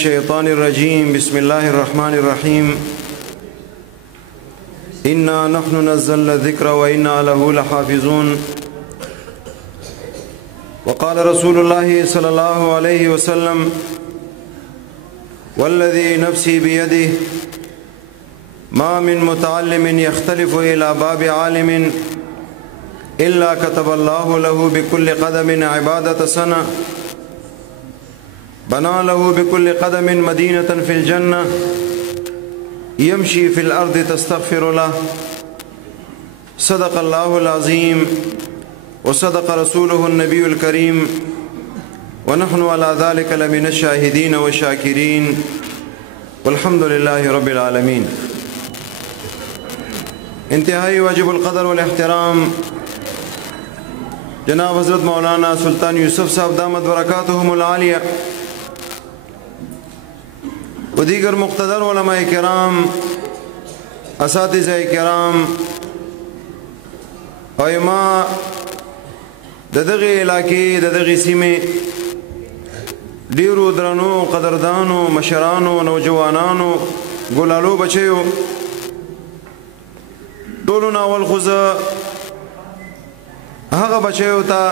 الشيطان الرجيم. بسم الله الرحمن الرحيم. إنا نحن نزلنا الذكر وإنا له لحافظون. وقال رسول الله صلى الله عليه وسلم: والذي نفسي بيده ما من متعلم يختلف إلى باب عالم إلا كتب الله له بكل قدم عبادة سنة، بنى له بكل قدم مدينة في الجنة، يمشي في الأرض تستغفر له. صدق الله العظيم وصدق رسوله النبي الكريم، ونحن على ذلك لمن الشاهدين والشاكرين، والحمد لله رب العالمين. انتهائی واجب القدر والاحترام جناب حضرت مولانا سلطان یوسف صاحب دامت برکاتهم العالیہ و دیگر مقتدر علماء کرام، اساتذہ کرام، علماء دغه علاقې دغه سیمې ډیرو درنو قدردانو مشرانو نوجوانانو ګلالو بچیو ټولو ناول خوزه هغه بچیو ته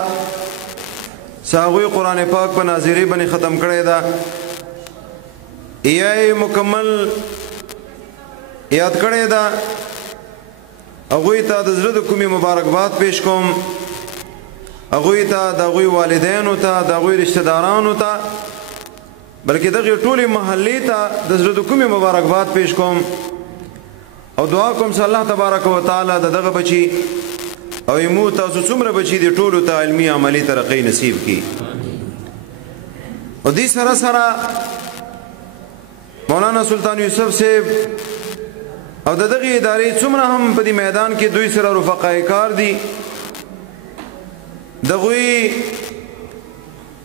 ساغوی قرآن پاک په ناظری باندې ختم کړی دا یای مکمل یاد کړی دا هغوی ته د زړه د کومې مبارکباد پیش کوم، هغوی ته د هغوی والدینو ته د هغوی رشتہ دارانو ته بلکې دغه ټولې محلې ته د زړه د کومې مبارکباد پیش کوم او دعا کوم چې الله تبارک و تعالی دغه بچي او یمو تاسو څومره بچي دي ټولو ته علمي عملی ترقی نصیب کړي. او دې سره سره مولانا سلطان یوسف صاحب او دغه ادارې څومره هم په دې میدان کې دوی سره رفقای کار دي، دغوی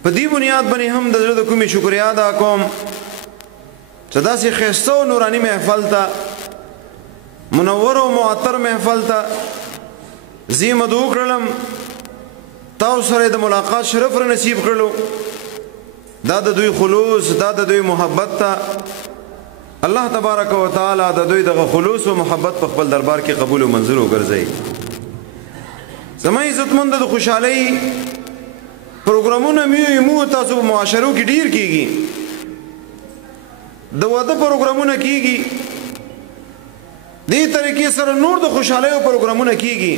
په دې بنیاد باندې هم د زړه د کومې شکریا ادا کوم چې داسې ښایسته او نوراني محفل ته منور او معطر محفل ته زی مدعو کړلم، تاسو سره د ملاقات شرف را نصیب کړلو. دا د دوی خلوص، دا د دوی محبت ته الله تبارک و تعالی د دوی دغه خلوص او محبت په خپل دربار کې قبول او منظور وګرځي. زما عزتمند د خوشحالۍ پروګرامونه مو تاسو په معاشرو کې ډیر کیږي، د واده پروګرامونه کیږي، دې طریقې سره نور د خوشحالۍ پروګرامونه کیږي،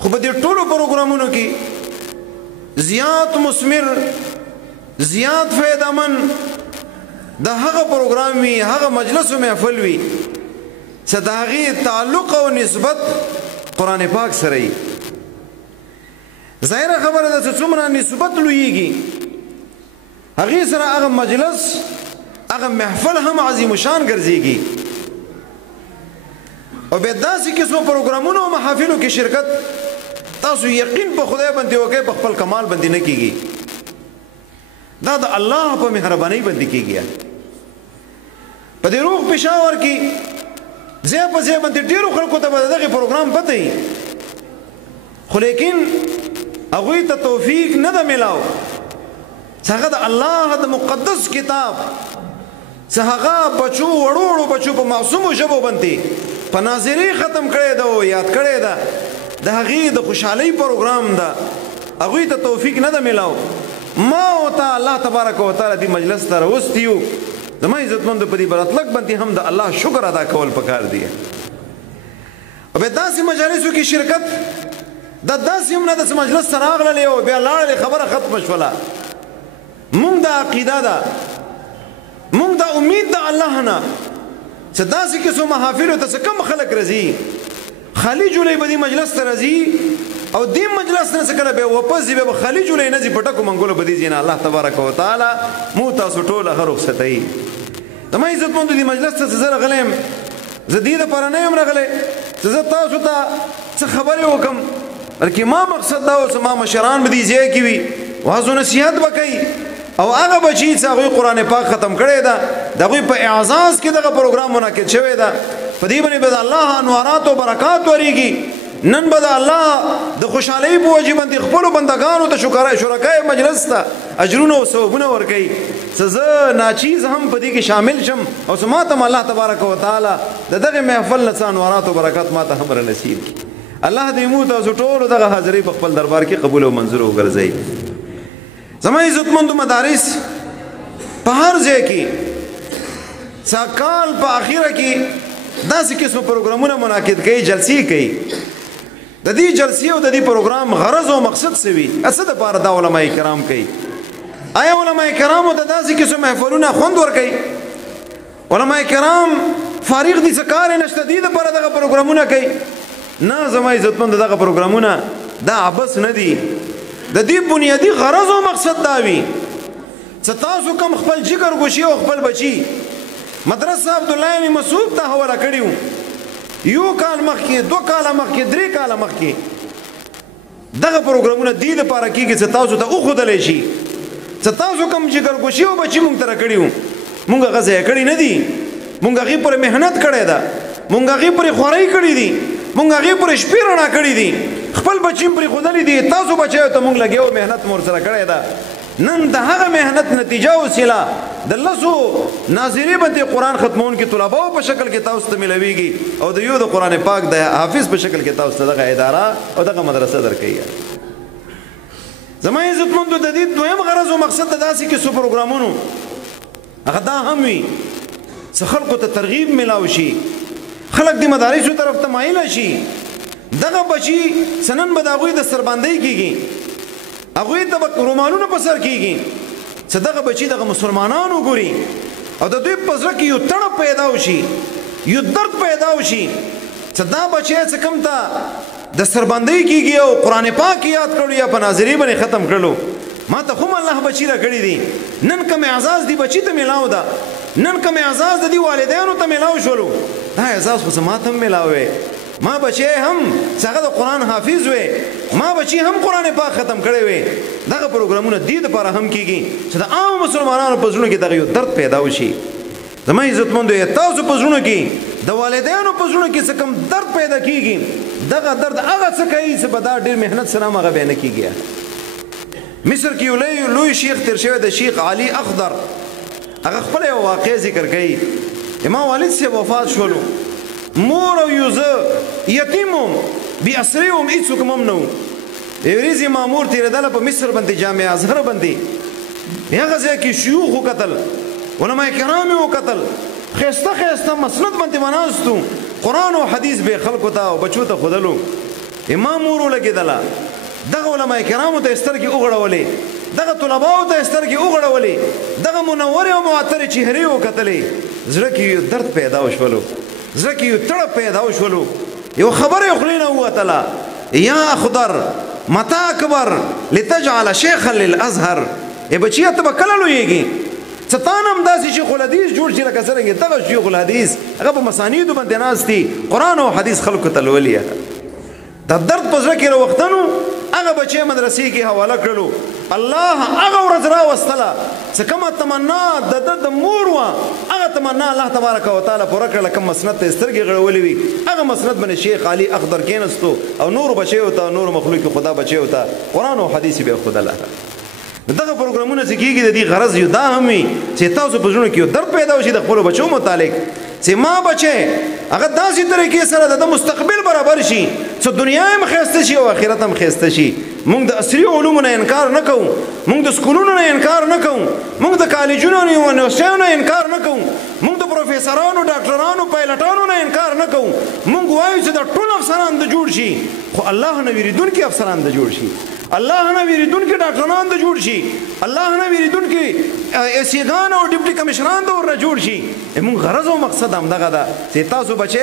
خو په دې ټولو پروګرامونو کې زیات مثمر زیات فائدہ من د هغه پروګرام وي، هغه مجلس او محفل وي چې د هغې تعلق او نسبت قرآن پاک سره وي. ظاهره خبره ده چې څومره نسبت لویږي هغې سره هغه مجلس هغه محفل هم عظیم شان ګرځېږي. او بیا داسې قسمو پروګرامونو او محافلو کې شرکت تاسو یقین په خدای باندې وکئ، په خپل کمال باندې نه کیږي، دا د الله په مهربانۍ باندې کیږي. په دې روغ پېښور کې ځای په ځای باندې ډېرو خلکو ته به دغه پروګرام پته وي، خو لیکن هغوی ته توفیق نه ده میلاو چې هغه د الله د مقدس کتاب چې هغه بچو وړو وړو بچو په معصومو ژبو باندې په ناظري ختم کړی ده او یاد کړی ده، د هغې د خوشحالۍ پروګرام ده، هغوی ته توفیق نه ده میلاو. ما او ته الله تبارک و تعالی دې مجلس ته راوستی یو، زما عزتمندو په دې براتلک باندې هم د الله شکر ادا کول پکار دی. او بیا داسې مجالسو کې شرکت دا داسې هم نه ده چې مجلس ته راغللی او بیا لاړلې خبره ختمه شوله. مونږ د عقیده ده، مونږ د امید د الله نه چې داسې قسم محافلو ته څه کم خلک راځي، خالي جولۍ به دې مجلس ته راځي او دې مجلس نه څه کله بیا واپس ځي، بیا به خالي جولۍ نه ځي، په ټکو منګولو به دې ځي نه. الله تبارک و تعالی مو تاسو ټول هغه رخصتوي. زما عزتمندو دې مجلس ته چې زه راغلی یم، زه دې دپاره نه یم راغلی چې زه تاسو ته څه خبرې وکړم، بلکې ما مقصد دا و چې ما مشران به دې ځای کې وي، واعظ و نصیحت به کوي، او هغه بچی چې هغوی قرآن پاک ختم کړی ده د هغوی په اعزاز کې دغه پروګرام منعقد شوی ده، په دې باندې به د الله انوارات او برکات ورېږي. نن به د الله د خوشحالۍ په وجې باندې خپلو بندګانو ته شرکای مجلس ته اجرونه او ثوابونه ورکوي زه ناچیز هم په دې کې شامل شم او زما ته الله تبارک وتعالى دغه محفل نه څانوارات او برکات ما ته هم نصیب کړي. الله دې موږ ته ټول دغه حاضرې په خپل دربار کې قبول او منظور وګرځي. زما عزتمند مدارس په هر ځای کې ساکال په اخیره کې داسې قسم پروګرامونه منعقد کوي، جلسې کوي. د دې جلسې او د دې پروګرام غرض او مقصد څه وي؟ څه دپاره دا علما کرام کوي؟ آیا علما کرامو ته داسې قسم محفلونه خوند ورکوي؟ علما کرام فارغ دي، څه کار یې نشته، دې دپاره دغه پروګرامونه کوي؟ نه زما عزتمند، دغه پروګرامونه دا عبث نه دي. د دې بنیادي غرض او مقصد دا وي چې تاسو کوم خپل جګر ګوشي او خپل بچي مدرسه عبدالله ابن مسعود ته حواله کړي وو، یو کال مخکې، 2 کاله مخکې، 3 کاله مخکې دغه پروګرامونه دې دپاره کېږي چې تاسو ته وښودلی شي چې تاسو کوم جګر ګوشي او بچي مونږ ته راکړي وو، مونږ هغه ضایع کړي نه دي، مونږ هغې پورې محنت کړی ده، مونږ هغې پورې خوارۍ کړي دي، مونږ هغې پورې شپې رڼا کړي دي، خپل بچي هم پرېښودلي دي، تاسو بچیو ته مونږ لګیا محنت مو ورسره کړی ده. نن د هغه محنت نتیجه وسیله د 10 ناظرې باندې قرآن ختمونکي طلباو په شکل کې تاسو ته ملويږي او د یو د قرآن پاک د حافظ په شکل کې تاسو ته دغه اداره او دغه مدرسه درکوي. زما عزتمندو، د دې دویم غرض او مقصد د داسې کیسو پروګرامونو هغه دا هم وي چې خلکو ته ترغیب میلاو شي، خلک د مدارسو طرف ته مایله شي. دغه بچي سنن به د هغوی دستربندۍ کېږي، هغوی ته به رومالونه په سر کېږي چې دغه بچي دغه مسلمانان وګوري او د دوی په زړه کې یو تړپ پیدا وشي، یو درد پیدا وشي چې دا بچی چې کوم ته دستربندۍ کېږي او قرآن پاک یاد کړو یا په ناظرۍ باندې ختم کړلو، ما ته خو الله بچي راکړي دي. نن کوم اعزاز دی بچي ته میلاو ده، نن کوم اعزاز د دې والدینو ته میلاو شولو، دا اعزاز خو زما ته هم میلاو وی. ما بچی هم څنګه د قرآن حافظ وي، ما بچی هم قرآن پاک ختم کړی وي. دغه پروګرامونه دې دپاره هم کېږي چې د عامو مسلمانانو په زړونو کې دغه یو درد پیدا وشي. زما عزتمندو، تاسو په زړونو کې د والدینو په زړونو کې څه کوم درد پیدا کېږي، دغه درد هغه څه کوي چې په دا ډېر محنت سره هم هغه بیا نه کېږي. مصر کې یو لوی شیخ تیر شوی د شیخ علي اخضر، هغه خپله یو واقع ذکر کوي. ما والد صاحب وفات شولو، مور او یو زه یتیم وم، بې اسرې وم، هېڅوک هم نه وو. یوې ورځې ما مور تېرېدله په مصر باندې جامع ازهر باندې، هغه ځای کې شیوخ وکتل، علما کرام یې وکتل، ښایسته ښایسته مسند باندې به ناست وو، قرآن او حدیث به یې خلکو ته او بچو ته ښودلو. ما مور ولګېدله، دغه علما کرامو ته یې سترګې وغړولې، دغه طلباو ته یې سترګې وغړولې، دغه منورې او معطرې چهرې وکتلې، زړه کې یو درد پیدا وشولو، زړه کې یو تړپ پیدا وشولو. یو خبره یې خولې نه ووتله، یا اخضر متى اکبر لتجعل شیخا للازهر. ای بچیه ته به کله لویېږي چې تا نه هم داسې شیخ الحدیث جوړ شي لکه څرنګې دغه شیخ الحدیث هغه په مسانیدو باندې ناست دي، قرآن او حدیث خلکو ته لولي. دا درد په زړه کې راوختنو، هغه بچی مدرسې کې حواله کړلو. الله هغه ورځ راوستله چې کومه تمنا د ده د مور وه، هغه تمنا الله تبارک وتعالی پوره کړله. کوم مسند ته یې سترګې غړولې وي، هغه مسند باندې شیخ علي اخضر کېنستو او نورو بچیو ته، نورو مخلوق خدا بچیو ته قرآن او حدیث به یې ښودله. دغه پروګرامونه چې کېږي د دې غرض یو دا هم وي چې تاسو په زړونو کې یو درد پیدا وشي د خپلو بچو متعلق، چې ما بچی هغه داسې طریقې سره د مستقبل برابر شي چې دنیا هم ښایسته شي او آخرت هم ښایسته شي. مونږ د عصري علومو نه انکار نه کوو، مونږ د سکولونو نه انکار نه کوو، مونږ د کالجونو او یونیورسټیانو نه انکار نه کوو، مونږ د پروفیسرانو، ډاکټرانو، پایلټانو نه انکار نه کوو. مونږ وایو چې دا ټول افسران د جوړ شي، خو الله نه ویریدونکي افسران د جوړ شي، الله نه ویریدونکي ډاکټران د جوړ شي، الله نه ویریدونکي ایسیګان او ډیپټي کمشنران د ورنه جوړ شي. مونږ غرض او مقصد همدغه ده چې تاسو بچی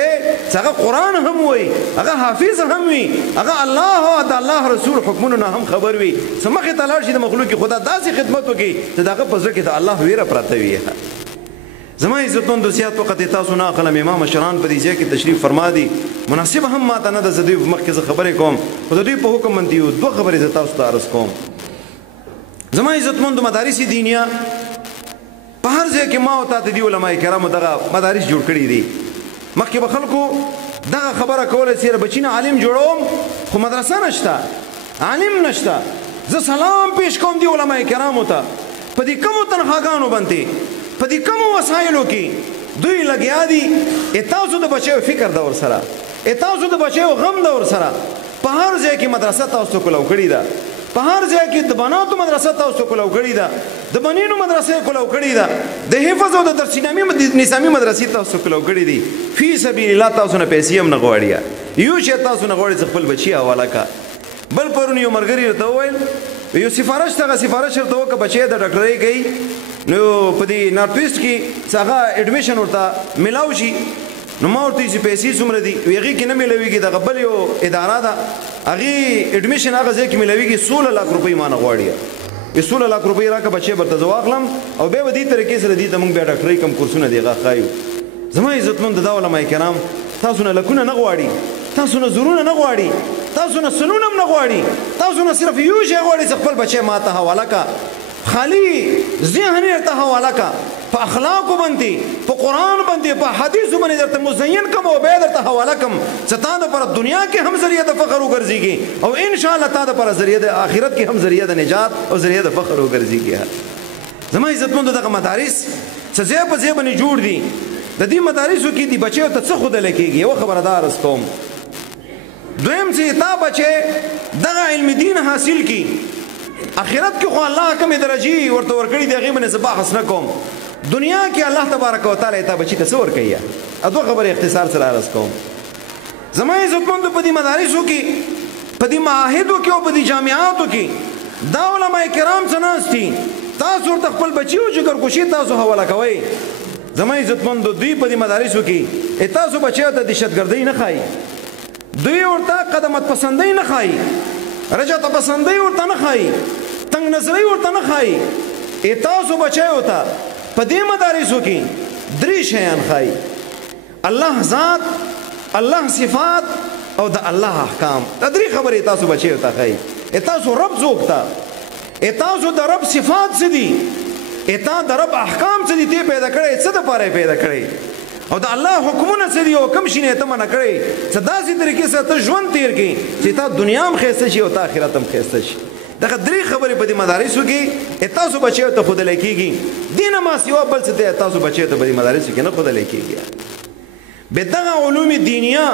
چې هغه قرآن هم وایي، هغه حافظ هم وي، هغه الله او د الله رسول حکمونو نه هم خبر وي، چې مخې ته لاړ شي د مخلوق خدا داسې خدمت وکړي چې د هغه په زړه کې د الله ویره پراته وي. زما عزتمندو، زیات وخت تاسو نه اخلم، امام مشران په دې ځای کې تشریف فرما دي، مناسب هم ماته نه ده زه دوی په مخ کې زه خبرې کوم، خو د دوی په حکم باندې یو 2 خبرې زه تاسو ته عرض کوم. زما عزتمندو، مدارس دینیه په هر ځای کې ما او تا ته دي علما کرامو دغه مدارس جوړ کړي دي. مخکې به خلکو دغه خبره کوله چې بچی نه عالم جوړوم، خو مدرسه نشته، عالم نشته. زه سلام پیش کوم دی علما کرامو ته په دې کمو تنخواګانو باندې په دې کمو وسایلو کې دوی لګیا دي تاسو د بچیو فکر د ورسره تاسو د بچیو غم د ورسره په هر ځای کې مدرسه تاسو کولو کړی ده په هر ځای کې د بناتو مدرسه تاسو کولو کړی ده د بنینو مدرسه کولو کړی ده د حفظ او د درس نظامی مدرسې تاسو کولو کړی دي فی سبیل الله تاسو نه پیسې هم نه غواړي یو چې تاسو نه غواړي خپل بچی حواله کا بل پرون یو مرګری ته وویل یو سفارش ورته وکړه بچی د ډاکټرۍ کوي نو په دې نارت ویسټ کې څنګه اډمیشن ورته ملاو شي نو ما ورته چې پیسې څومره دي هغې کې نه ملويږي دغه بل یو اداره ده هغې اډمیشن هغه ځای کې ملويږي 16 لک روپۍ ما نه غواړي 16 لک روپۍ راکړه بچی به ته زه واخلم او بیا به دې طریقې سره دې ته موږ بیا ډاکټرۍ کوم کورسونه دي هغه ښایو زما عزتمند دا علما کرام تاسو نه لکونه نه غواړي تاسو نه زرونه نه غواړي تاسو نه سلونه هم نه غواړي تاسو نه صرف یو شی غواړي چې خپل بچی ما ته حواله کا خالی ذهن یې ته حواله کا په اخلاقو باندې په قرآن باندې په حدیثو باندې درته مزین کم او بیا درته حواله کم چې تا دپاره دنیا کې هم ذریعه د فخر وګرځېږي او انشاءالله تا دپاره ذریعه د آخرت کې هم ذریعه د نجات او ذریعه د فخر وګرځېږي زما عزتمندو دغه مدارس څه ځای په ځای باندې جوړ دي د دې مدارسو کې دي بچیو ته څه ښودلی کېږي یوه خبره دا عرض کوم دویم چې تا بچی دغه علم دین حاصل کی آخرت کې خو الله کومې درجې ورته ورکړي دي هغې باندې زه بحث نه کوم دنیا کې الله تبارک وتعالی تا بچی ته څه ورکوي دوه خبرې اختصار سره عرض کوم زما عزتمندو په دې مدارسو کې په دې معاهدو کې او په دې جامعاتو کې دا علما کرام څه ناست دي تاسو ورته خپل بچي او جګرګوشي تاسو حواله کوئ زما عزتمندو دوی په دې مدارسو کې تاسو بچیو ته دهشتګردۍ نه ښایي دوی ورته قدمت پسندۍ نه ښایي رجعت پسندۍ ورته نه ښایي تنګ نظرۍ ورته نه ښایي تاسو بچیو ته په دې مدارسو کې درې شیان ښایي الله ذات الله صفات او د الله احکام دا درې خبرې تاسو بچیو ته ښایي تاسو رب څوک ته تاسو د رب صفات څه دي تا د رب احکام څه دي ته پیدا کړی څه دپاره پیدا کړی او د الله حکمونه څه دي او کوم شي نه ته منع کړی څه داسې طریقې سره ته ژوند تیر کړي چې تا دنیا هم ښایسته شي او تا آخرت هم ښایسته شي دغه درې خبرې په دې مدارسو کې تاسو بچیو ته ښودلی کېږي دې نه ما سوا بل څه دی تاسو بچیو ته په دې مدارسو کې نه ښودلی کېږي بې دغه علوم دینیه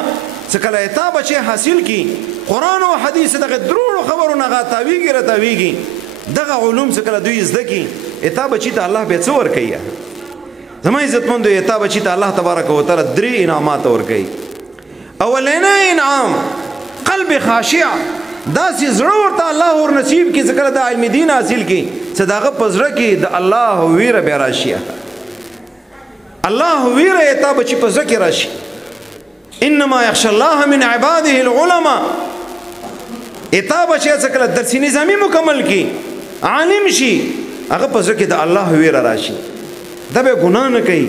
چې کله تا بچی حاصل کړي قرآن او حدیث دغه دروړو خبرو نه هغه تاویږي راتاویږي دغه علوم چې کله دوی زده کړي تا بچی ته الله بیا څه ورکوي زما عزتمندو تا بچی ته الله تبارک وتعالی درې انعامات ورکوي اولنی انعام قلب خاشع داسې زړه ورته الله ور نصیب کړي چې کله د علم دین حاصل کړي چې د هغه په زړه کې د الله ویره بیا راشي الله ویره تا بچی په زړه کې راشي انما یخشى الله من عباده العلماء تا بچی چې کله درس نظامی مکمل کړي عالم شي هغه په زړه کې د الله ویره راشي دا به ګناه نه کوي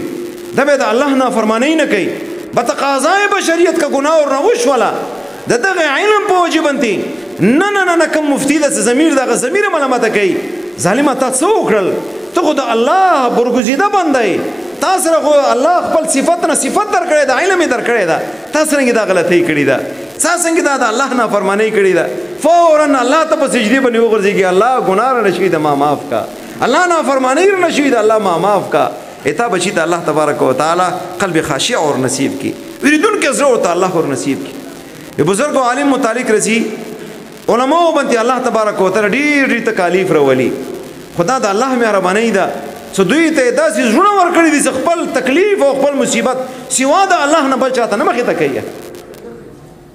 دا به د الله نافرمانی نه کوي به تقاضای بشریت کا ګناه ور نه وشوله د دغه علم په وجه باندې نه کوم مفتی د ضمیر دغه ضمیر ملامت کوي ظالمه تا څه وکړل ته خو د الله برګزیده بندی تا سره خو الله خپل صفت نه صفت درکړی ده علم یې درکړی ده تا څرنګه دا غلطۍ کړې ده تا څنګه دا د الله نافرمانی کړې ده فورا الله ته په سجدې باندې وغورځېږي الله ګناه رانه شوي ده ما معاف کا الله نافرمانی رانه شوي ده الله ما معاف کا تا بچی ته الله تبارک وتعالی قلب خاشع اور نصیب کی وریدونکو زړه ورته الله ور نصیب کی یو بزرګ او عالم متعلق رسی علماء باندې الله تبارک وتعالی ډېر تکالیف راولي خدا د الله مهرباني ده څه دوی ته داسې زړونه ورکړي دي چې خپل تکلیف او خپل مصیبت سوا د الله نه بل چاته نه مخې ته کوي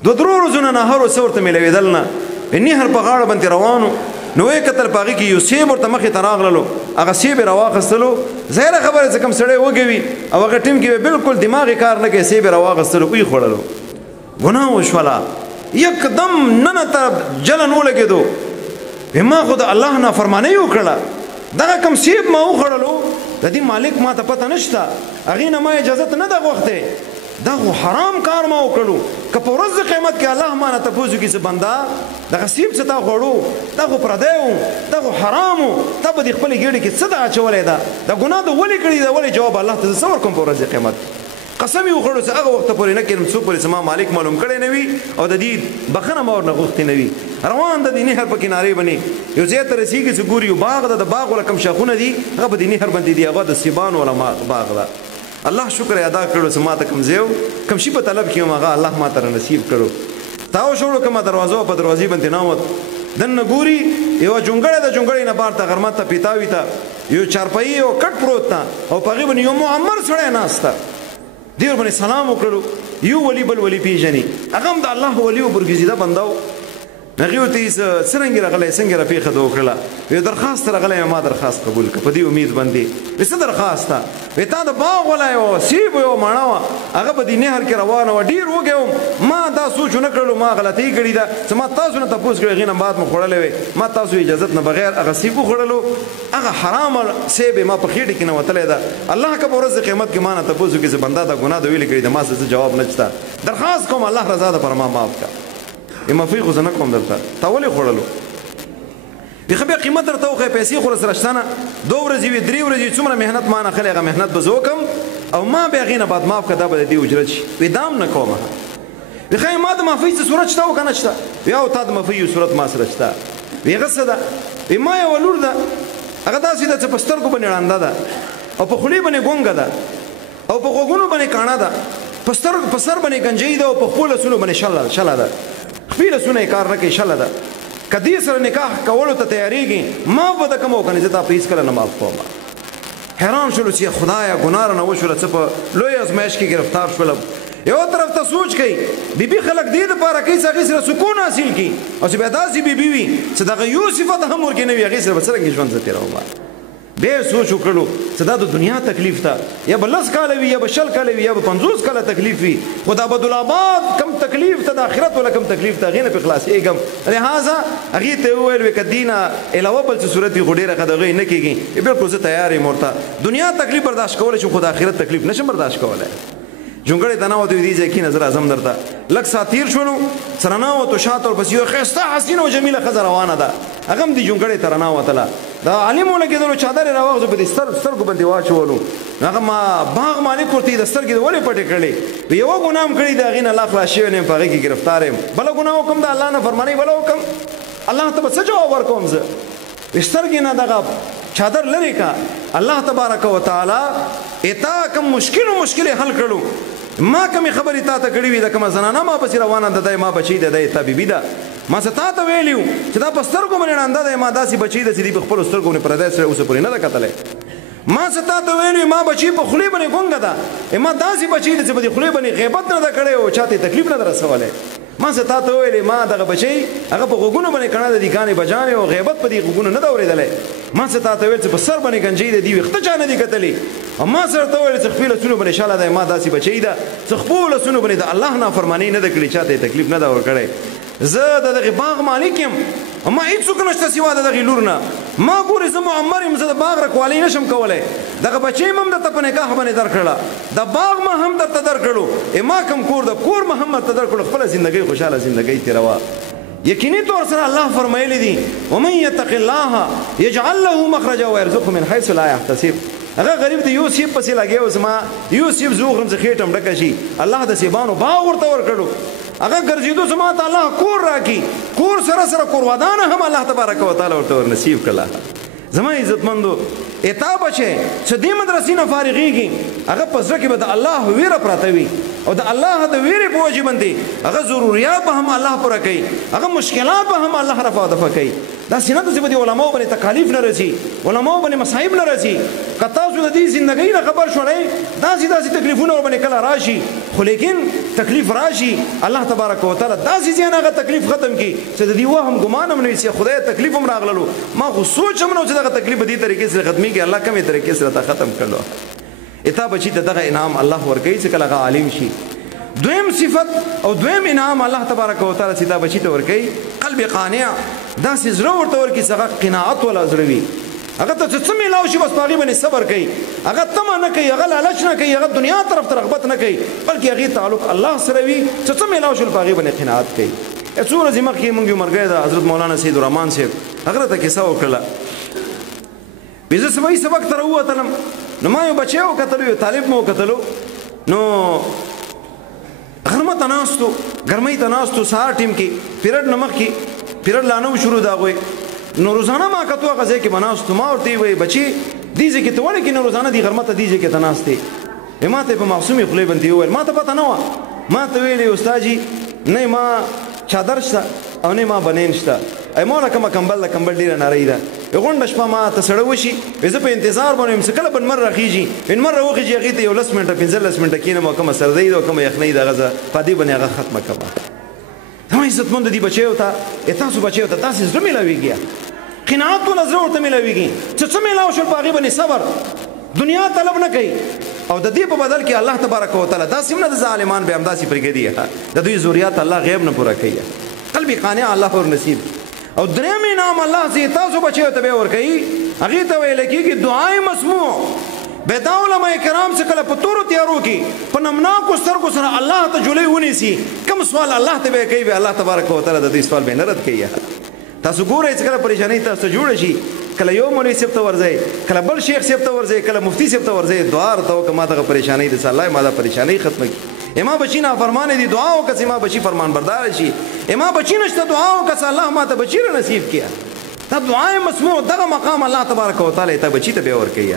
دوه درو ورځونه نهر څه ورته میلوېدل نه په نهر په غاړه باندې روانو نو یې کتل په هغې کې یو سیب ورته مخې ته راغللو هغه سیب یې راواخیستلو ظاهره خبره چې کوم سړی وږی او هغه ټیم کې به بالکل دماغ یې کار نه کوي سیب یې راواخیستلو ویې خوړلو ګناه وشوله یکدم ننته جلن ولګېدو ما خو د الله نافرماني وکړله دغه کوم سیب ما وخوړلو د دې مالک ما ته پته نشته هغې نه ما اجازت نه ده غوښتی دا خو حرام کار ما وکړو که په ورځ د قیامت کې الله ما نه تپوس وکړي چې بنده دغه سیب چې تا خوړو دا خو پردی و دا خو حرام و تا په دې خپلې ګېډې کې څه ده اچولی ده دا ګناه ده ولې کړې ده ولې جواب الله ته زه څه ورکوم په ورځ د قیامت قسم یې وخوړو چې هغه وخته پورې نه کړم څو پورې زما مالک معلوم کړی نه وي او د دې بخښنه ما ورنه غوښتې نه وي. روان د دې نهر په کنارې باندې یو ځای ته رسېږي چې ګوري یو باغ ده، د باغ والا کوم شاخونه دي هغه په دې نهر باندې دي، هغه د سیبانو والا باغ ده. الله شکر ادا کړو چې ما ته کوم ځای کوم شي په طلب کې هغه الله ما ته نصیب کړو. تاو شوړو کومه دروازه په دروازې باندې نامت دنه ګوري یو جونګړه د جونګړې نه بار ته غرمه ته پیتاوي ته یو چارپایي او کټ پروت تا او په هغې باندې یو معمر سړی ناسته. دې ورباندې سلام وکړو. یو ولی بل ولی پیژني، هغه هم د الله ولی او برګزیده بنده و. هغې ورته یې څرنګې راغلی څنګه راپېښه ده وکړله. وی درخواست راغلی ما درخواست قبول کړه په دې امید باندې. وی څه درخواست ده؟ وی تا د باغ والا یو سیب یو ماڼه وه هغه په دې نهر کې روانه وه، ډېر وږی وم، ما دا سوچ ونه کړلو ما غلطۍ کړې ده چې ما تاسو نه تپوس کړی هغې نه بعد مو خوړلی وی، ما تاسو اجازت نه بغیر هغه سیب وخوړلو، هغه حرامه سیب ما په خېټې کې نه وتلی ده. الله که په ورځ د قیامت کې ما نه تپوس وکړي چې بنده دا ګناه ده ویلې کړې ده ما څه جواب نه شته، درخواست کوم الله رضا ده پر ما معاف کړه. مفی خو زه نه کوم درته تا ولې خوړلو؟ بیا بیا قیمت درته وښیه پیسې خو راسره شته نه، 2 ورځې وي 3 ورځې څومره محنت ما نه اخلی هغه محنت به زه وکړم او ما بیا هغې نه بعد معاف کړه دا به د دې اجرت شي. وی دا هم نه کوم. وی ښایي ما د معافۍ څه صورت شته او که نه شته؟ وی او تا د معافۍ یو صورت ما سره شته. وی هغه څه ده؟ وی ما یوه لور ده هغه داسې ده چې په سترګو باندې ړانده ده او په خولې باندې ګونګه ده او په غوږونو باندې کاڼه ده، په سر باندې گنجۍ ده او په خپلو لاسونو باندې شله ده، خپل لاسونه یې کار نه کوي، شله ده. که دې سره نکاح کولو ته تیارېږي معاف به ده کوم او که نه زه تا په هېڅکله نه معاف کوم. حیران شولو چې خدایه ګناه رانه وشوله، څه په لوی ازمایش کې ګرفتار شولم. یو طرف ته سوچ کوي بیبي خلک دې دپاره کوي چې هغې سره سکون حاصل کړي او چې بیا داسې بیبي وي چې دغه یو صفت هم ورکې نه وي هغې سره به څرنګې ژوند زه تېروم. بیا سوچ وکړو چې دا د دنیا تکلیف ده، یا به 10 کاله وي یا به 20 کاله وي یا به 50 کاله تکلیف وي، خو د عبدالآباد کم تکلیف ته د آخرت والا کم تکلیف ته هغې نه پې خلاصېږم. لهذا هغې ته یې وویل وی که دې نه علاوه بل څه صورت وي خو ډېره ښه د هغې نه کېږي. بلکل زه تیار یم ورته دنیا تکلیف برداشت کولی شم خو د آخرت تکلیف نشم برداشت کولی. جونګړې ته ننوتو دې ځای کښېنه زه راځم درته. لږ ساعت تېر شولو سره ننوتو شاته ورپسې یو ښایسته حسینه او جمیله ښځه روانه ده، هغه هم دې جونګړې ته رانوتله. د عالم ولګېدلو چادر یې راواغځو په دې سترګو باندې واچولو. هغه ما باغ مالک ورته د سترګې د ولې پټې کړې؟ یوه ګناه هم کړې د هغې نه الله خلاص شوی نه یم په هغې کې ګرفتار یم، بله ګناه وکړم د الله نه فرمانۍ بله وکړم الله ته به څه جواب ورکوم زه؟ سترګې نه دغه چادر لرې که الله تبارک وتعالی اتا کوم مشکل حل کړو. ما کومې خبرې تا ته کړې وي د کومه زنانه ما پسې روانه ده دی ما بچی ده دی تا بیبي ده، ما څه تا ته ویلي وو چې دا په سترګو باندې ړانده دی، ما داسې بچی ده چې دوی په خپلو سترګو باندې پردی سړی اوسه پورې نه ده کتلی. ما څه تا ته ویلي ما بچی په خولې باندې ګونګه ده، ما داسې بچی ده چې په دې خولې باندې غیبت نه ده کړی او چا ته تکلیف نه ده رسولی. ما څه تا ته ویلې ما دغه بچی هغه په غوږونو باندې کڼه ده، دي کانې بجانې او غیبت په دې غوږونو نه ده اورېدلی. ما څه تا ته ویل چې په سر باندې گنجۍ ده، دي ویښته چا نه دي کتلي. او ما سره ته ویل چې خپل لاسونو باندې شاله ده، ما داسې بچی ده چې خپلو لاسونو باندې د الله نافرماني نه ده کړې، چا ته تکلیف نه ده ورکړی. زه د دغې باغ مالک یم، ما هېڅوک نشته سوا د دغې لور نه. ما ګورې زه معمر یم، زه د باغ رکوالۍ نشم کولی. دغه بچی م هم درته په نکاح باندې درکړله، د باغ ما هم درته درکړو، ما کوم کور د کور ما هم درته درکړو. خپله زندګۍ خوشحاله زندګۍ تېروه. یقیني طور سره الله فرمایلی دي ومن یتق الله یجعل له مخرجا ویرزقه من حیث لا یحتسب. هغه غریب دی یو سیب پسې لګیا اوس ما یو سیب زه وخورم چې خېټه م ډکه شي، الله د سیبانو باغ ورته ورکړو. هغه ګرځېدو زما ته الله کور راکړي، کور سره سره کور ودانه هم الله تبارک وتعالی ورته ورنصیب کړله. زما عزتمندو اتا بچی چې دې مدرسې نه فارغېږي هغه په زړه کې به د الله ویره پراته وي او د الله د ویرې په وجې باندې هغه ضروریات به هم الله پوره کوي، هغه مشکلات به هم الله رفع او دفع کوي. داسې نه ده چې په دې علماو باندې تکالیف نه راځي، علماو باندې مصایب نه راځي. که تاسو د دې زندګۍ نه خبر شولئ داسې تکلیفونه ورباندې کله راشي، خو لیکن تکلیف راشي الله تبارک وتعالی داسې ځای نه هغه تکلیف ختم کړي چې د دې وهم ګمان هم نه وي چې خدای تکلیف هم راغللو. ما خو سوچ هم نه و چې دغه تکلیف په دې طریقې سره ختمېږي، الله کومې طریقې سره تا ختم کړلو. اتا بچی ته دغه انعام الله ورکوي چې کله هغه عالم شي. دویم صفت او دویم انعام الله تبارک وتعالی چې دا بچی ته ورکوي قلب قانع، داسې زړه ورته ورکړي چې هغه قناعت والا زړه وي. هغه ته چې څه میلاو شي بس په هغې باندې صبر کوي، هغه تمه نه کوي، هغه لالچ نه کوي، هغه دنیا طرف ته رغبت نه کوي، بلکې هغې تعلق الله سره وي چې څه میلاو شول په هغې باندې قناعت کوي. څو ورځې مخکې مونږ یو ملګری د حضرت مولانا سید الرحمن صاحب هغه راته کیسه وکړله. وی زه سبق ته راووتلم نو ما یو بچی وکتلو، یو طالب مو وکتلو، نو غرمه تناستو ګرمۍ تناستو سهار ټیم کې پیریډ نمخ کې پیریډ لانو شروع دا غوي نو روزانه ما کتو غزه کې بناستو ما ورته وي بچي دیږي کې ته ونه کې نو روزانه دی غرمه ته دیږي کې تناستې ما ته په معصومي خپل باندې وویل ما ته پته نه و ما ته ویلې استاد جی نه ما چادر شته او نه ما بنین شته ای مولا کوم کمبل ډیره نری ده غونډه شپه ما ته سړی وشي زه په انتظار باندې یم کله بن مر راخیږي ان مر راوخیږي هغې ته 10 منټه 15 منټه کینم او کومه سردۍ ده او کومه یخنۍ ده هغه زه په دې باندې هغه ختمه کوم زما عزتمندو دي بچیو ته تاسو بچیو ته تاسې زړه میلاویږي قناعت ټوله زړه ورته میلاویږي چې څه میلاو شول په هغې باندې صبر دنیا طلب نه کوي او د دې په بدل کې الله تبارک وتعالی داسې هم نه د ظالمان به همداسې پرېږدي د دوی ضرورت الله غیب نه پوره کوي قلبي قانع الله ور نصیب او درېم انعام الله چې تاسو بچیو ته به ورکوي هغې ته ویل کېږي دعای مسموع بیا دا علما کرام چې کله په تورو تیارو کې په نمناکو سترګو سره الله ته جولۍ ونیسي کوم سوال الله ته به کوي بیا الله تبارک وتعالی د دوی سوال به نه رد کوي تاسو ګورئ چې کله پریشانۍ تاسو ته جوړه شي کله یو مولوي صاحب ته ورځئ کله بل شیخ صاحب ته ورځئ کله مفتي صاحب ته ورځئ دعا ورته وکړه ما دغه پریشانۍ د الله ما دا پریشانۍ ختمه کړي اما بچی نافرمانه دي دعا وکړه ما بچی فرمان بردار شي اما بچی نشته دعا وکړه الله ما ته بچی را نصیب کړه دا دعای مسموع دغه مقام الله تبارک وتعالی ته بچی ته به ورکوي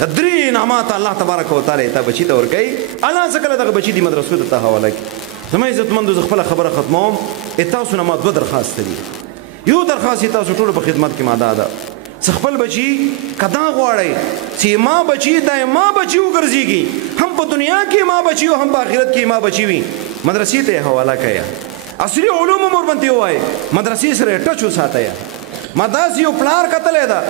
درې انعامات الله تبارک وتعالی ته بچی ته ورکوي الله څه کله دغه بچی دي مدرسو ته حواله کړي زما عزتمندو زه خپله خبره ختموم تاسو نه ما 2 درخواست دي یو درخواست تاسو ټولو په خدمت کې ما دا ده چې خپل بچي کدا غواړئ چې ما بچي دا ما بچي وګرځيږي هم په دنیا کې ما بچي او هم په آخرت کې ما بچي وي مدرسې ته حواله کړئ عصري علوم مور باندې وای مدرسې سره ټچ وساتئ ما داس یو پلار کتلې ده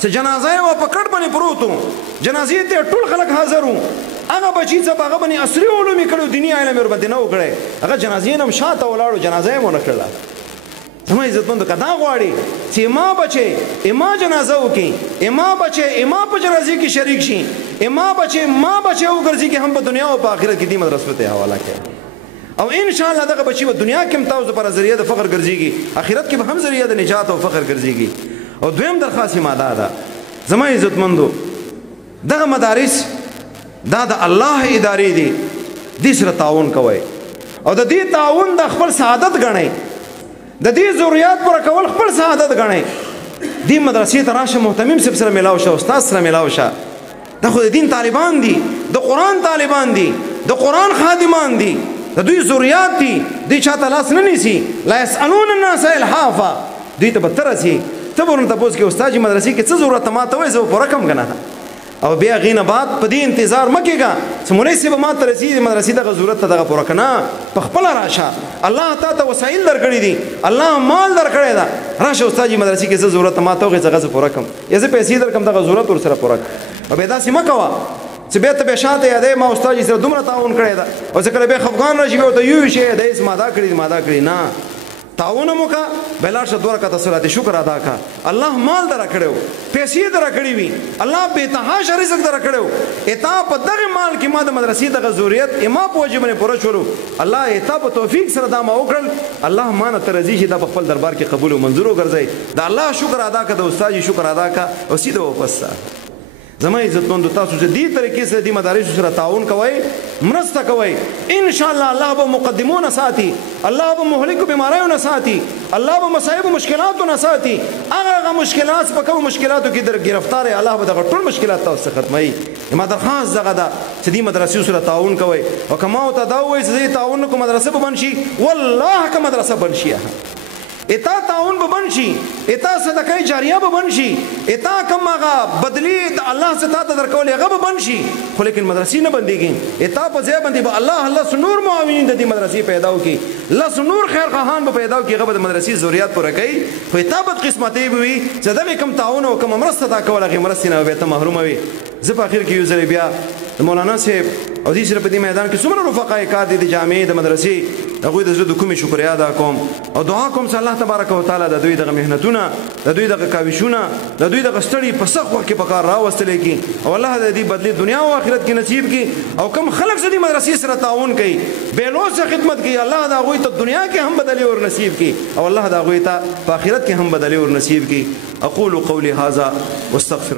چې جنازه یې په کټ باندې پروت و جنازې ته ټول خلک حاضر وو هغه بچي چې هغه باندې عصري علوم کړو دنیا علم ور باندې نه وکړي هغه جنازې نم شاته ولاړو جنازه یې مونږ کړله زما عزتمندو کدا غواړي چې ما بچي اما جنازه وکي اما بچي اما په جنازې کې شریک شي اما بچي ما بچي وګرځي کې هم په دنیا او په آخرت کې دې مدرسو ته حواله کړي او ان شاء الله دغه بچي په دنیا کې هم تاسو پر ذریعہ د فخر ګرځيږي آخرت کې به هم ذریعہ د نجات او فخر ګرځيږي او دویم درخواست ما ده زما عزتمندو دغه مدارس دا د الله ادارې دي دې سره تعاون کوئ او د دې تعاون د خپل سعادت ګڼئ د دې ضرورت پر کول خپل سعادت غنئ دې مدرسې ته راشه محتمم صاحب سره ملاو شه استاد سره ملاو شه دا خو د دین طالبان دي د قرآن طالبان دي د قرآن خادمان دي د دوی ضرورت دي دوی چاته لاس نه نیسي لا یسألون الناس الحافا دوی ته به ته رسي ته به ورته تپوس کې استاد جي مدرسې کې څه ضرورت ما ته وایي زه به پوره کړم که نه او بیا هغې نه بعد په دې انتظار مه کېږه چې مولوي صاحب ما ته رسېږي مدرسې دغه ضرورت ته دغه پوره که نه په خپله راشه الله تا ته وسایل درکړي دي الله مال درکړی ده راشه استاد جي مدرسې کې څه ضرورت ته ما ته وښیې چې هغه زه پوره کړم یا زه پیسې درکړم دغه ضرورت ورسره پوره کړم او بیا داسې مه کوه چې بیا ته بیا شاته یادوې ما استاد جي سره دومره تعاون کړی ده او چې کله بیا خفګان راشي بیا ورته یو شی دی ما دا کړي ما دا کړي نه تعاون مو کا بلار شه 2 رکعته صلات شکر ادا کا الله مال در کړو پیسې در کړی وي الله به تهاش رزق در کړو اتا په دغه مال کې ما د مدرسې د ضرورت اما په وجه باندې پوره شولو الله اتا په توفیق سره دا ما وکړل الله ما نه ترزي شي د خپل دربار کې قبول او منظور وګرځي دا الله شکر ادا کا د استاد شکر ادا کا او سیده واپس زما عزتمندو تاسو چې دې طریقې سره دې مدارس سره تعاون کوئ مرسته کوئ ان شاء الله الله به مقدمون ساتي الله به مهلك بیماریو نه ساتي الله به مصائب او مشکلاتو نه ساتي هغه مشکلات په کوم مشکلاتو کې در گرفتار الله به دغه ټول مشکلات تاسو ختموي ما درخواست دغه ده چې دې مدرسې سره تعاون کوئ او کما او ته دا وایي چې تعاون کوم مدرسه به بنشي والله که مدرسه بنشي اتا تعاون به بنشي اتا صدقه جاریه به بنشي اتا کوم هغه بدلی الله ستاسو درکول هغه به بنشي خو لیکن مدرسې نه بنديږي اتا په ځای باندې به الله سنور معاونین د دې مدرسې پیدا وکي الله سنور خیر خواهان به پیدا وکي هغه د مدرسې ضرورت پوره کوي خو اتا بد قسمتي به وي چې دغه کم تعاون او کم مرسته تا کول هغه مرستې نه به ته محروم وي زه په اخر کې یو ځل بیا مولانا صاحب او دې سره په دې میدان کې څومره رفقای کار دي د جامعې د مدرسې هغوی د زړه د کومې شکریا ادا کوم او دعا کوم چې الله تبارک وتعالی د دوی دغه محنتونه د دوی دغه کاوشونه د دوی دغه ستړي په سخت وخت کې په کار راوستلی کړي او الله د دې بدلې دنیا او آخرت کې نصیب کړي او کوم خلک چې دې مدرسې سره تعاون کوي بېلوثه خدمت کوي الله د هغوی ته دنیا کې هم بدلې ور نصیب کړي او الله د هغوی ته په آخرت کې هم بدلې ور نصیب کړي اقول قولي هذا واستغفر